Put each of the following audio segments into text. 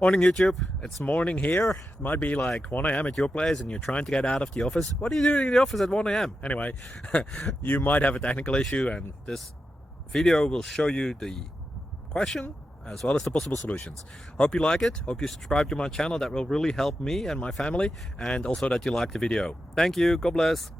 Morning YouTube, it's morning here. It might be like 1 a.m. at your place and you're trying to get out of the office. What are you doing in the office at 1 a.m.? Anyway, you might have a technical issue and this video will show you the question as well as the possible solutions. Hope you like it, hope you subscribe to my channel. That will really help me and my family, and also that you like the video. Thank you, God bless.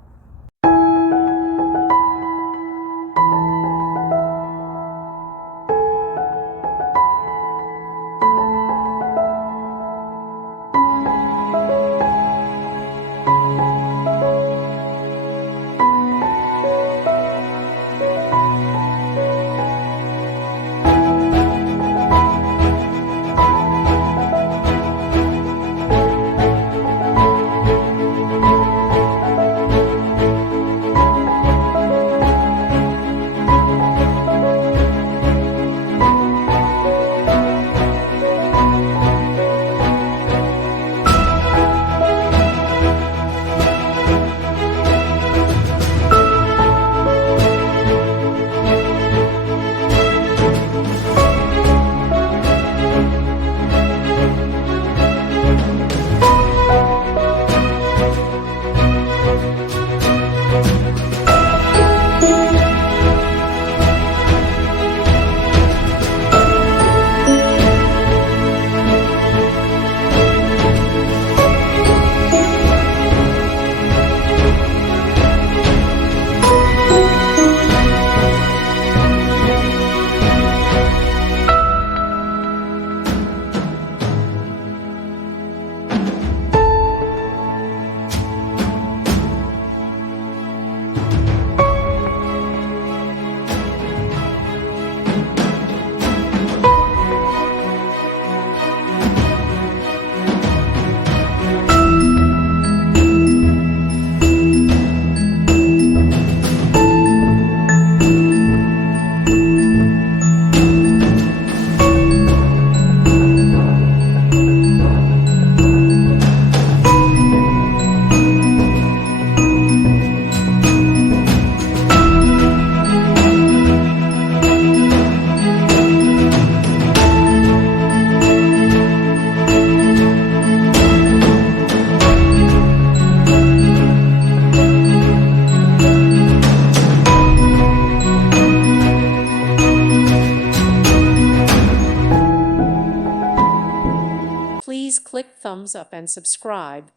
Please click thumbs up and subscribe.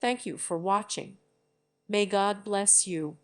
Thank you for watching. May God bless you.